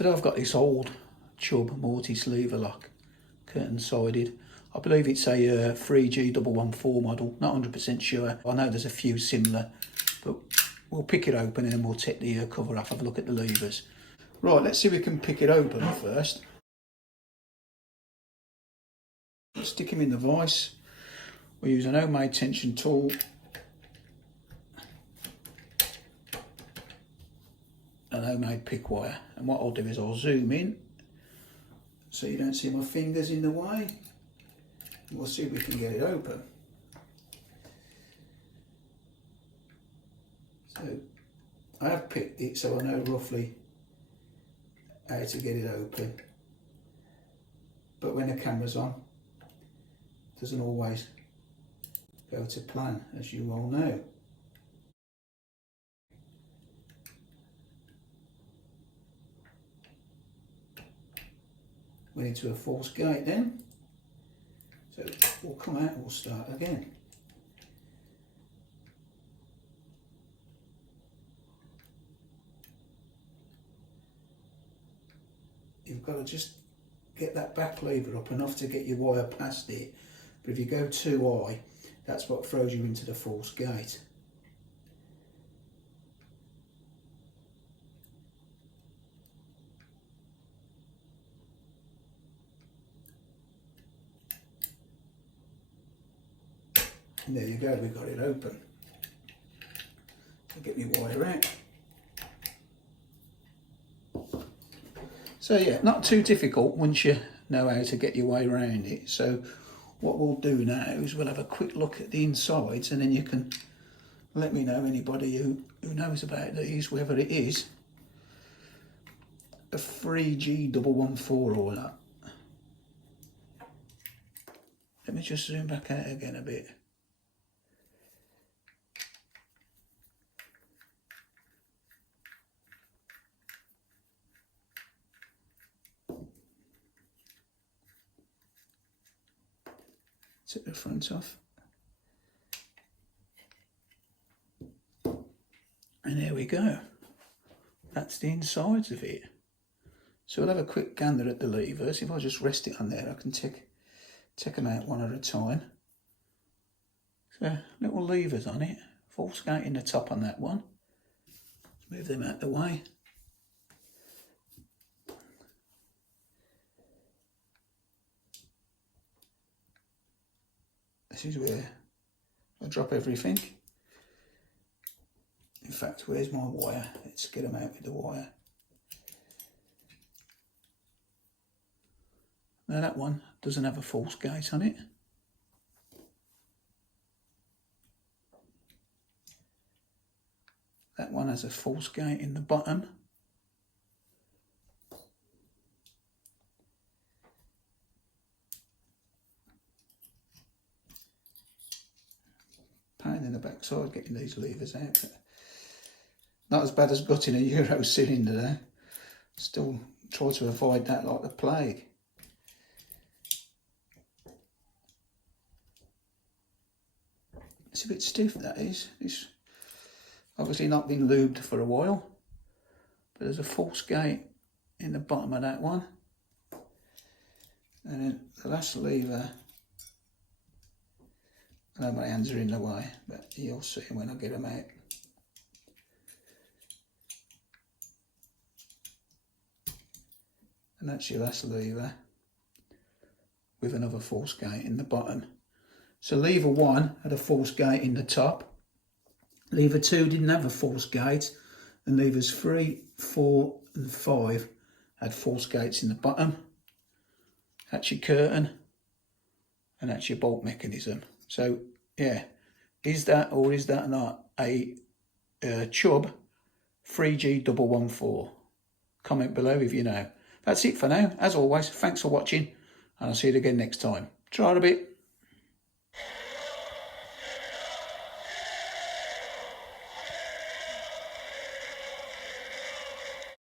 Today I've got this old Chubb Mortice lever lock, curtain sided. I believe it's a 3G114 model, not 100% sure. I know there's a few similar, but we'll pick it open and then we'll take the cover off, have a look at the levers. Right, let's see if we can pick it open first. Stick him in the vise. We use an homemade tension tool. An homemade pick wire. And what I'll do is I'll zoom in so you don't see my fingers in the way. And we'll see if we can get it open. So I have picked it so I know roughly how to get it open. But when the camera's on, it doesn't always go to plan, as you all know. Went into a false gate then. So we'll come out and we'll start again. You've got to just get that back lever up enough to get your wire past it. But if you go too high, that's what throws you into the false gate. And there you go, we got it open. I'll get my wire out. So yeah, not too difficult once you know how to get your way around it. So what we'll do now is we'll have a quick look at the insides, and then you can let me know, anybody who knows about these, whether it is a 3G114 or not. Let me just zoom back out again a bit. Take the front off. And there we go. That's the insides of it. So we'll have a quick gander at the levers. If I just rest it on there, I can take them out one at a time. So little levers on it. False gate in the top on that one. Let's move them out of the way. This is where I drop everything. In fact, where's my wire? Let's get them out with the wire. Now that one doesn't have a false gate on it. That one has a false gate in the bottom. Pain in the backside getting these levers out. But not as bad as gutting a Euro cylinder there. Still try to avoid that like the plague. It's a bit stiff, that is. It's obviously not been lubed for a while. But there's a false gate in the bottom of that one. And then the last lever, I know my hands are in the way, but you'll see when I get them out. And that's your last lever with another false gate in the bottom. So lever 1 had a false gate in the top. Lever 2 didn't have a false gate. And levers 3, 4 and 5 had false gates in the bottom. That's your curtain. And that's your bolt mechanism. So yeah, is that or is that not a Chubb 3G114? Comment below if you know. That's it for now. As always, thanks for watching, and I'll see you again next time. Try it a bit.